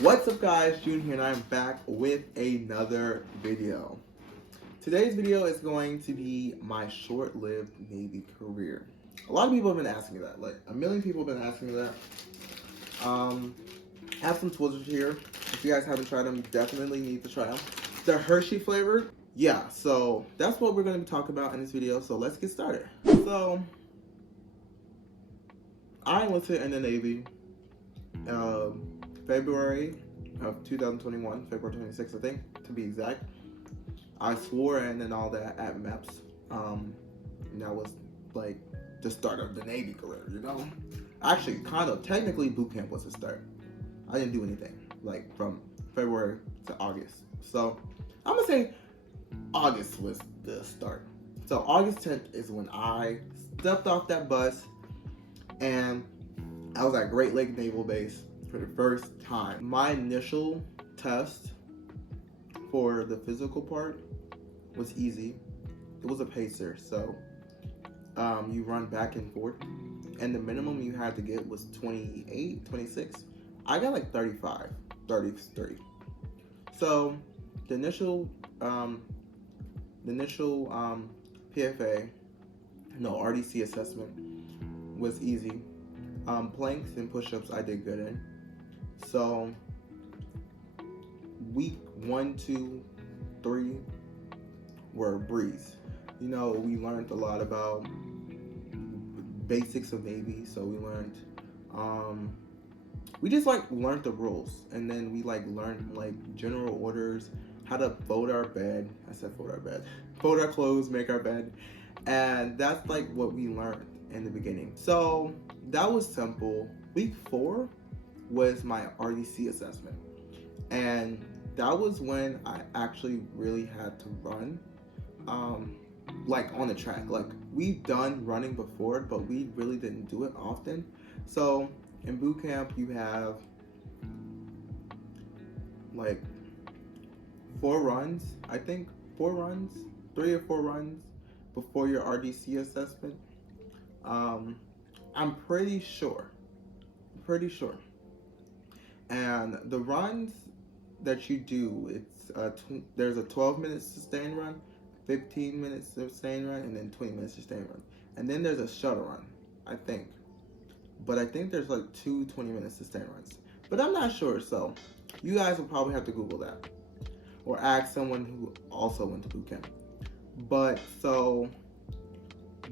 What's up guys, June here and I'm back with another video. Today's video is going to be my short-lived Navy career. A lot of people have been asking me that, like a million people have been asking me that. I have some Twizzlers here. If you guys haven't tried them, you definitely need to try them. They're Hershey flavored. Yeah, so that's what we're going to be talking about in this video, so let's get started. So, I enlisted in the Navy February of 2021, February 26th, I think, to be exact. I swore in and all that at MEPS. And that was like the start of the Navy career, you know? Actually, kind of, technically boot camp was the start. I didn't do anything, like from February to August. So, I'm gonna say August was the start. So, August 10th is when I stepped off that bus and I was at Great Lake Naval Base for the first time. My initial test for the physical part was easy. It was a pacer, so you run back and forth, and the minimum you had to get was 28, 26. I got like 35, 33. So the initial PFA, no, RDC assessment was easy. Planks and push-ups I did good in. So week 1, 2, 3 were a breeze. You know, we learned a lot about basics of Navy. So we learned, we just like learned the rules, and then we like learned like general orders, how to fold our bed. I said fold our bed, fold our clothes, make our bed, and that's like what we learned in the beginning. So that was simple. Week 4 was my RDC assessment, and that was when I actually really had to run, like on the track. Like we've done running before, but we really didn't do it often. So in boot camp, you have like 4 runs, I think 4 runs, 3 or 4 runs before your RDC assessment. I'm pretty sure. And the runs that you do, it's there's a 12-minute sustained run, 15 minutes sustained run, and then 20 minutes sustained run. And then there's a shuttle run, I think. But I think there's like 2 20-minute sustained runs. But I'm not sure, so you guys will probably have to Google that. Or ask someone who also went to boot camp. But so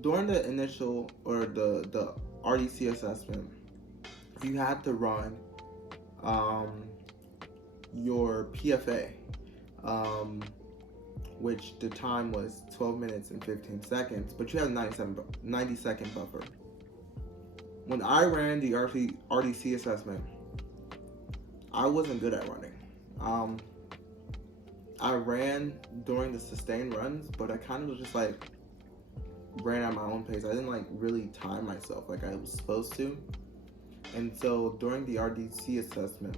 during the initial or the RDC assessment, you had to run your PFA, which the time was 12 minutes and 15 seconds, but you had a 90-second buffer. When I ran the RDC assessment, I wasn't good at running. I ran during the sustained runs, but I kind of just like ran at my own pace. I didn't like really time myself like I was supposed to. And so during the RDC assessment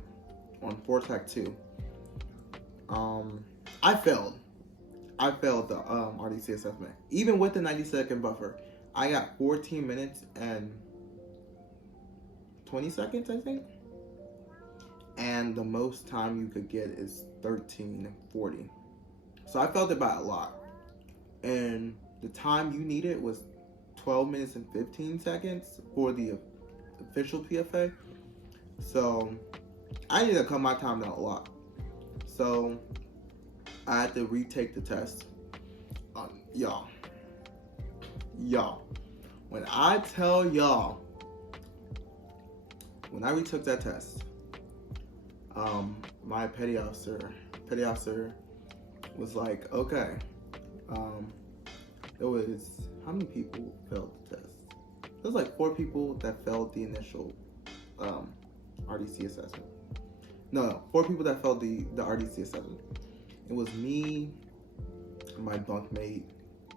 on FORTAC 2, I failed the RDC assessment. Even with the 90-second buffer, I got 14 minutes and 20 seconds, I think. And the most time you could get is 13:40. So I failed it by a lot. And the time you needed was 12 minutes and 15 seconds for the official PFA. So I needed to cut my time down a lot. So I had to retake the test. Y'all, when I tell y'all, when I retook that test, my petty officer was like, okay, there was, how many people failed the test? There was like 4 people that failed the initial RDC assessment. No, 4 people that failed the RDC assessment. It was me, my bunkmate,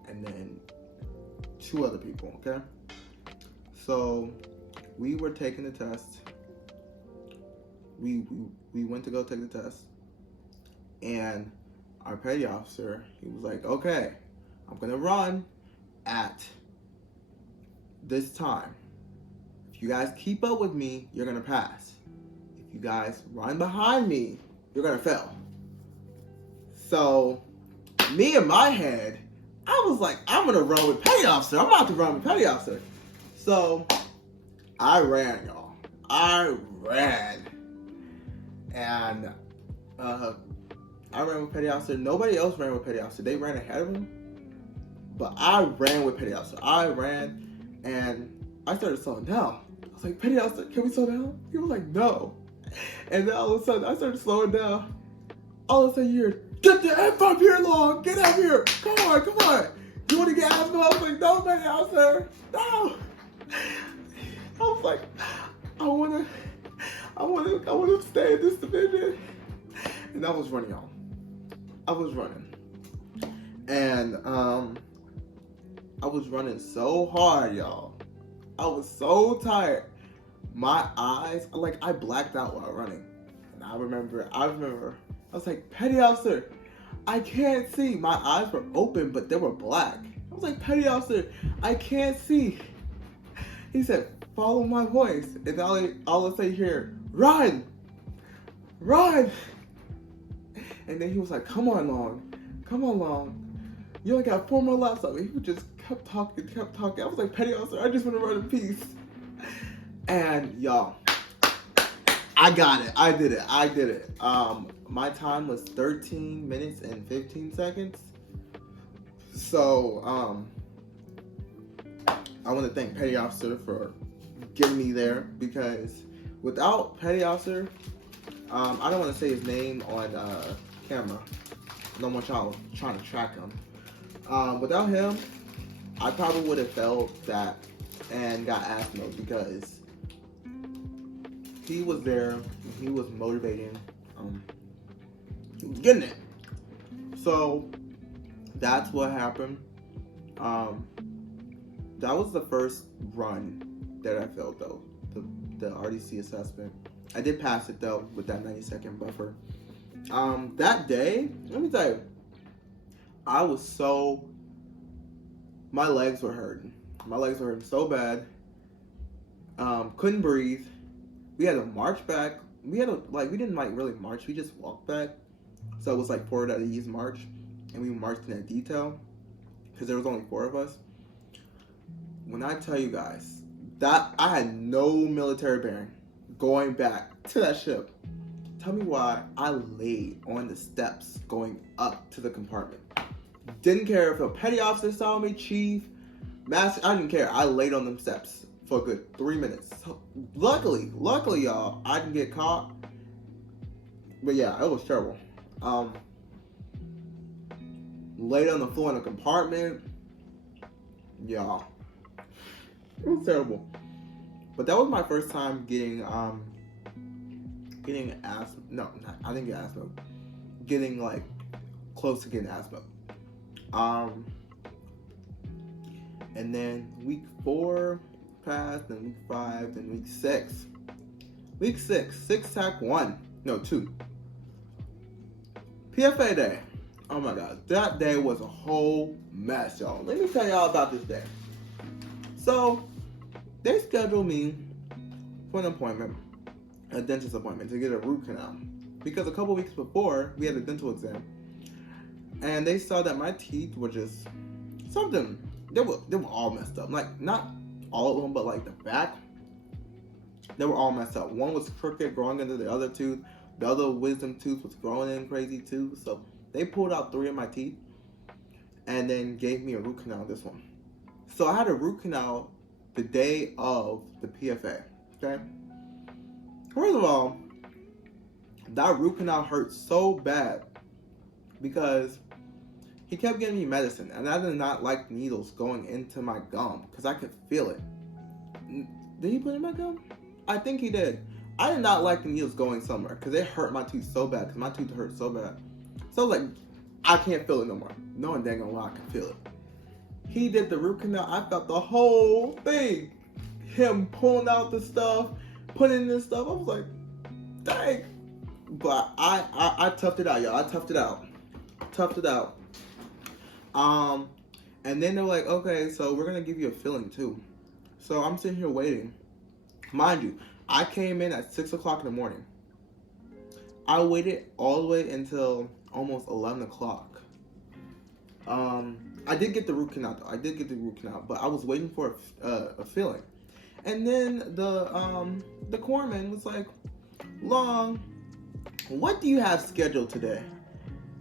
and then 2 other people, okay? So we were taking the test. We went to go take the test, and our petty officer, he was like, okay, I'm gonna run at this time. If you guys keep up with me, you're gonna pass. you guys run behind me, you're gonna fail. So, me in my head, I was like, I'm gonna run with Petty Officer. I'm about to run with Petty Officer. So, I ran, y'all. I ran. And, I ran with Petty Officer. Nobody else ran with Petty Officer. They ran ahead of him. But I ran with Petty Officer. I ran, and I started slowing down. I was like, Petty Officer, can we slow down? He was like, no. And then all of a sudden, I started slowing down. All of a sudden, you hear, get the F up here, Long. Get up here. Come on, come on. You want to get asthma? I was like, no, Petty Officer. No. I was like, I want to stay in this division. And I was running, y'all. I was running. And, I was running so hard, y'all. I was so tired. My eyes, like, I blacked out while running. And I remember, I was like, Petty Officer, I can't see. My eyes were open, but they were black. I was like, Petty Officer, I can't see. He said, follow my voice. And all of a sudden you hear, run! Run! And then he was like, come on, Long. Come on, Long. You only got 4 more laps of me. He just kept talking. I was like, Petty Officer, I just want to run in peace. And y'all, I got it. I did it. My time was 13 minutes and 15 seconds. So, I want to thank Petty Officer for getting me there, because without Petty Officer, I don't want to say his name on camera. No more y'all trying to track him. Without him, I probably would have failed that and got asthma, because he was there, he was motivating, he was getting it. So that's what happened. That was the first run that I failed, though, the RDC assessment. I did pass it though with that 90-second buffer. That day, let me tell you, my legs were hurting. My legs were hurting so bad. Couldn't breathe. We had to march back. We didn't really march. We just walked back. So it was like forward at ease march, and we marched in that detail because there was only 4 of us. When I tell you guys that I had no military bearing going back to that ship, tell me why I laid on the steps going up to the compartment. Didn't care if a Petty Officer saw me, Chief, Master, I didn't care. I laid on them steps for a good 3 minutes. So, luckily, y'all, I didn't get caught. But yeah, it was terrible. Laid on the floor in the compartment. Y'all, it was terrible. But that was my first time getting asthma. No, I didn't get asthma. Getting like close to getting asthma. And then week 4 passed, then week 5, then week 6. Week 6 TAC 1. No, 2. PFA day. Oh my god, that day was a whole mess, y'all. Let me tell y'all about this day. So, they scheduled me for an appointment, a dentist appointment, to get a root canal. Because a couple weeks before, we had a dental exam. And they saw that my teeth were just something. They were all messed up. Like, not all of them, but like the back, they were all messed up. One was crooked, growing into the other tooth. The other wisdom tooth was growing in crazy too. So they pulled out 3 of my teeth and then gave me a root canal, this one. So I had a root canal the day of the PFA, okay? First of all, that root canal hurt so bad because he kept giving me medicine, and I did not like needles going into my gum because I could feel it. Did he put it in my gum? I think he did. I did not like the needles going somewhere because it hurt my tooth so bad, because my tooth hurt so bad. So I was like, I can't feel it no more. No one dang gonna lie, I can feel it. He did the root canal. I felt the whole thing. Him pulling out the stuff, putting in this stuff. I was like, dang. But I toughed it out, y'all. I toughed it out. And then they're like, okay, so we're gonna give you a filling too. So I'm sitting here waiting. Mind you, I came in at 6 o'clock in the morning. I waited all the way until almost 11 o'clock. I did get the root canal though. I did get the root canal, but I was waiting for a filling. And then the corpsman was like, Long, what do you have scheduled today?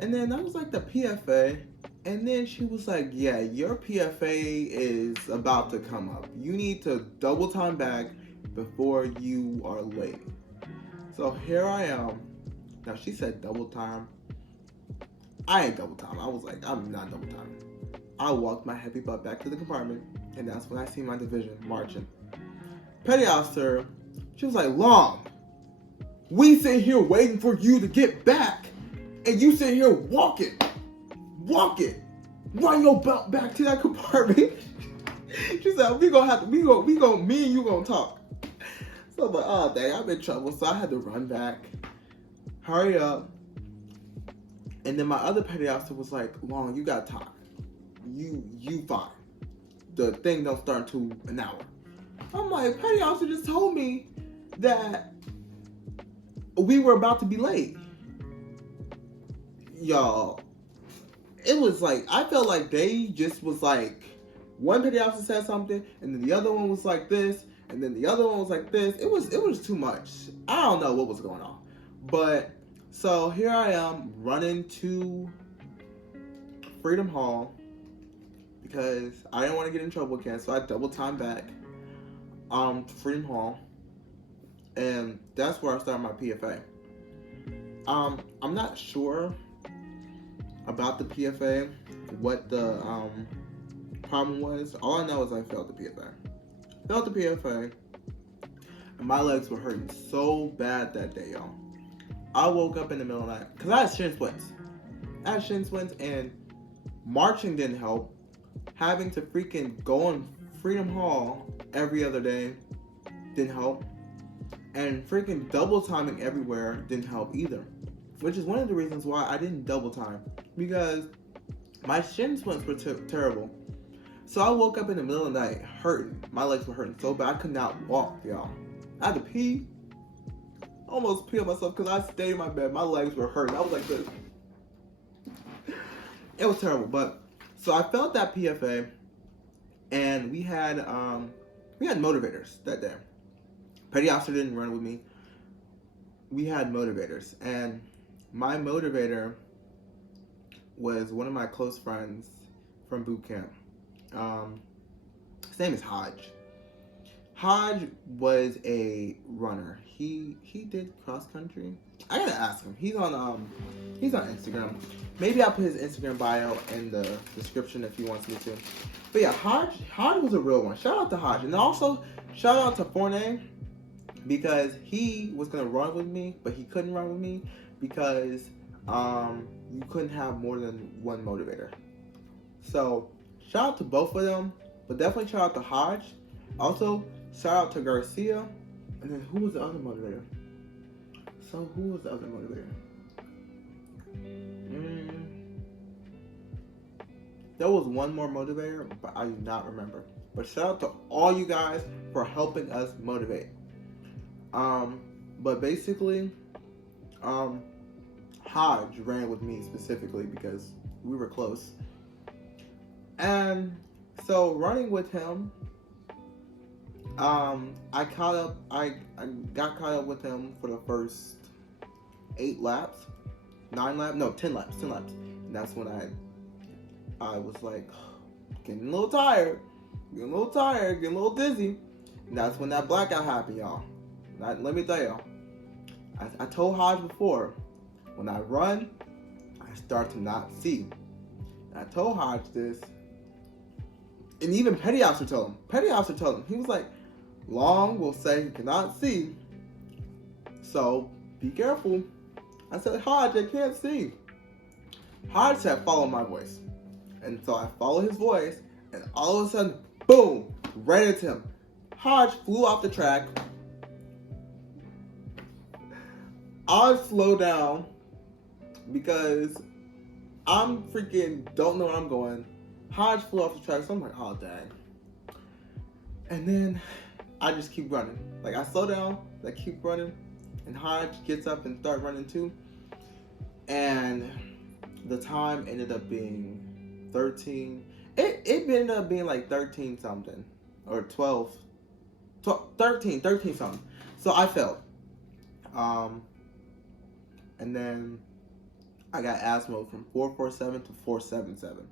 And then I was like, the PFA. And then she was like, yeah, your PFA is about to come up. You need to double time back before you are late. So here I am. Now she said double time. I ain't double time. I was like, I'm not double time. I walked my heavy butt back to the compartment, and that's when I see my division marching. Petty officer, she was like, Long, we sit here waiting for you to get back, and you sit here walking, run your belt back to that compartment. She said, me and you gonna talk. So I'm like, oh dang, I'm in trouble. So I had to run back, hurry up. And then my other petty officer was like, Long, you gotta talk. You fine. The thing don't start until an hour. I'm like, petty officer just told me that we were about to be late. Y'all, it was like, I felt like they just was like, one petty officer said something, and then the other one was like this, and then the other one was like this. It was too much. I don't know what was going on. But, so here I am running to Freedom Hall because I didn't want to get in trouble again, so I double time back to Freedom Hall, and that's where I started my PFA. I'm not sure about the PFA, what the problem was. All I know is I failed the PFA. And my legs were hurting so bad that day, y'all. I woke up in the middle of the night because I had shin splints. And marching didn't help. Having to freaking go on Freedom Hall every other day didn't help. And freaking double timing everywhere didn't help either. Which is one of the reasons why I didn't double time. Because my shin splints were terrible. So I woke up in the middle of the night hurting. My legs were hurting so bad I could not walk, y'all. I had to pee. Almost pee on myself because I stayed in my bed. My legs were hurting. I was like this. It was terrible. But so I felt that PFA, and we had motivators that day. Petty officer didn't run with me. We had motivators, and my motivator was one of my close friends from boot camp. His name is Hodge. Hodge was a runner. He did cross country. I gotta ask him. He's on Instagram. Maybe I'll put his Instagram bio in the description if he wants me to. But yeah, Hodge was a real one. Shout out to Hodge, and also shout out to Fournier because he was gonna run with me, but he couldn't run with me because you couldn't have more than one motivator. So shout out to both of them, but definitely shout out to Hodge. Also, shout out to Garcia. And then who was the other motivator? There was one more motivator, but I do not remember. But shout out to all you guys for helping us motivate. But basically, Hodge ran with me specifically because we were close. And so running with him, I got caught up with him for the first 10 laps. And that's when I was like getting a little tired, getting a little dizzy. And that's when that blackout happened, y'all. Let me tell y'all. I told Hodge before, when I run, I start to not see. And I told Hodge this, and even Petty Officer told him. He was like, Long will say he cannot see, so be careful. I said, Hodge, I can't see. Hodge said, follow my voice. And so I followed his voice, and all of a sudden, boom, right into him. Hodge flew off the track. I slow down because I'm freaking don't know where I'm going. Hodge flew off the track, so I'm like, oh dang. And then I just keep running. Like I slow down, I keep running, and Hodge gets up and start running too. And the time ended up being 13. It ended up being like 13 something or 13 something. So I failed. And then I got asthma from 447 to 477.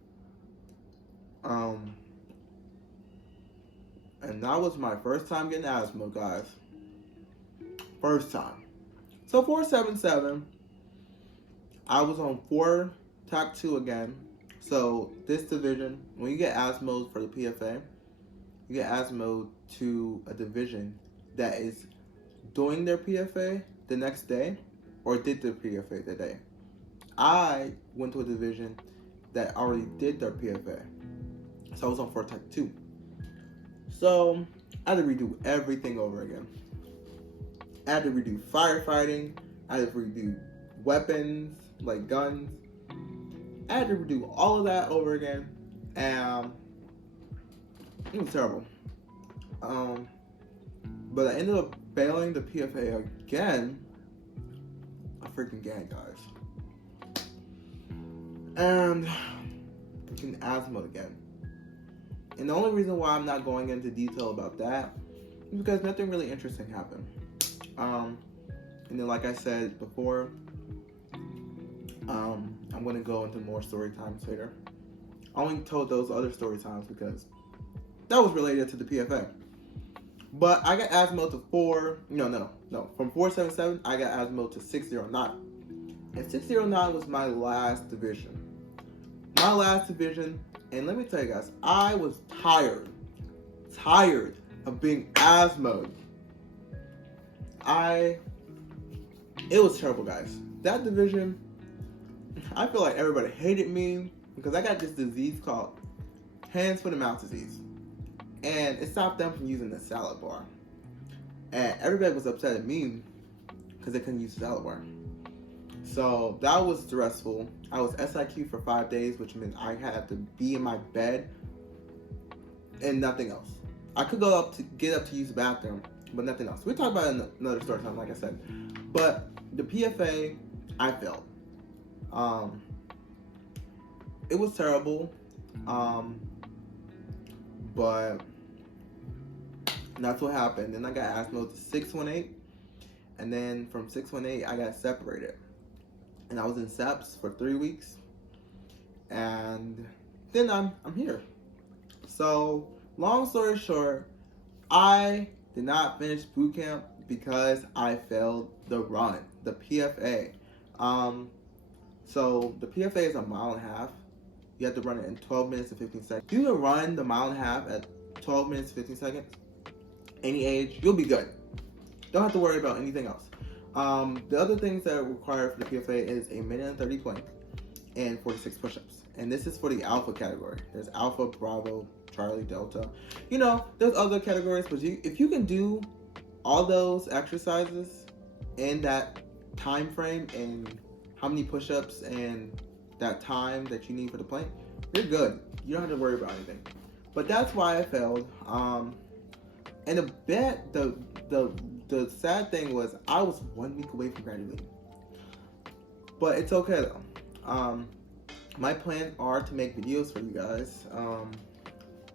And that was my first time getting asthma, guys. First time. So 477, I was on 4 TAC 2 again. So this division, when you get asthma for the PFA, you get asthma to a division that is doing their PFA the next day or did their PFA the day. I went to a division that already did their PFA. So I was on 4 TAC 2. So I had to redo everything over again. I had to redo firefighting. I had to redo weapons, like guns. I had to redo all of that over again. And it was terrible. But I ended up failing the PFA again. Guys. And getting asthma again. And the only reason why I'm not going into detail about that is because nothing really interesting happened. And then, like I said before, I'm going to go into more story times later. I only told those other story times because that was related to the PFA. But I got asthma to from 477, I got asthma to 609. And 609 was my last division. And let me tell you guys, I was tired of being asthma. It was terrible, guys. That division, I feel like everybody hated me because I got this disease called hands, foot, and mouth disease. And it stopped them from using the salad bar. And everybody was upset at me because they couldn't use the salad bar. So that was stressful. I was SIQ for 5 days, which meant I had to be in my bed and nothing else. I could get up to use the bathroom, but nothing else. We'll talk about it in another story time, like I said. But the PFA, I failed. It was terrible. But that's what happened. Then I got asthma to 618. And then from 618, I got separated. And I was in SEPs for 3 weeks. And then I'm here. So, long story short, I did not finish boot camp because I failed the run, the PFA. So, the PFA is a mile and a half. You have to run it in 12 minutes and 15 seconds. You can run the mile and a half at 12 minutes and 15 seconds. Any age, you'll be good. Don't have to worry about anything else. The other things that are required for the PFA is a minute and 30 plank and 46 push-ups. And this is for the alpha category. There's alpha, Bravo, Charlie, Delta. There's other categories, but if you can do all those exercises in that time frame and how many push-ups and that time that you need for the plank, you're good. You don't have to worry about anything. But that's why I failed. And the sad thing was I was 1 week away from graduating. But it's okay though. My plans are to make videos for you guys.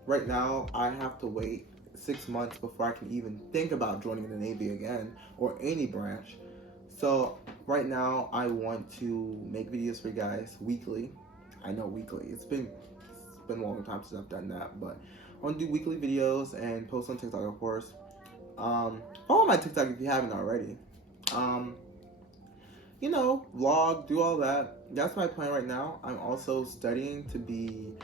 Right now I have to wait 6 months before I can even think about joining the Navy again or any branch. So right now I want to make videos for you guys weekly. I know weekly. It's been a long time since I've done that, but I want to do weekly videos and post on TikTok, of course. Follow my TikTok if you haven't already. Vlog, do all that. That's my plan right now. I'm also studying to be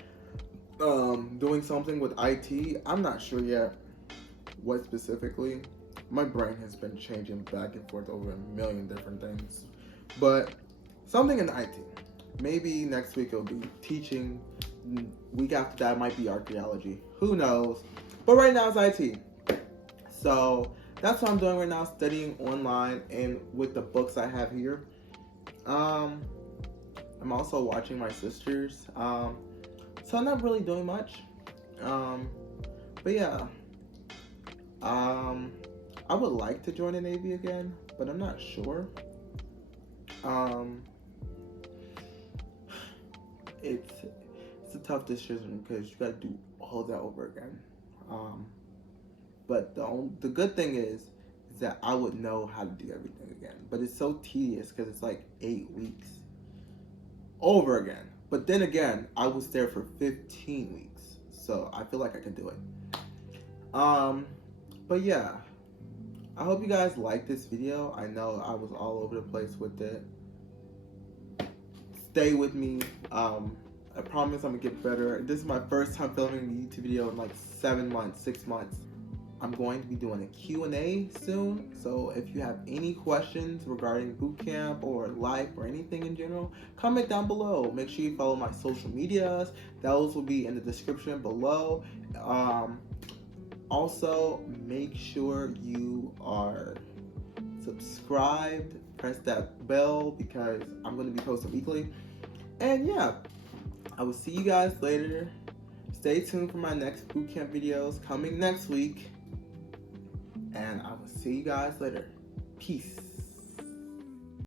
doing something with IT. I'm not sure yet what specifically. My brain has been changing back and forth over a million different things. But something in IT. Maybe next week it'll be teaching. Week after that might be archaeology. Who knows? But right now it's IT. So that's what I'm doing right now, studying online and with the books I have here. I'm also watching my sisters. So I'm not really doing much. But yeah. I would like to join the Navy again, but I'm not sure. It's a tough decision because you got to do all that over again. But the good thing is that I would know how to do everything again. But it's so tedious because it's like 8 weeks over again. But then again, I was there for 15 weeks, so I feel like I can do it. But yeah, I hope you guys liked this video. I know I was all over the place with it. Stay with me. I promise I'm gonna get better. This is my first time filming a YouTube video in like 7 months, 6 months. I'm going to be doing a Q&A soon, so if you have any questions regarding boot camp or life or anything in general, comment down below. Make sure you follow my social medias. Those will be in the description below. Also, make sure you are subscribed. Press that bell because I'm going to be posting weekly. And yeah, I will see you guys later. Stay tuned for my next bootcamp videos coming next week. And I will see you guys later. Peace.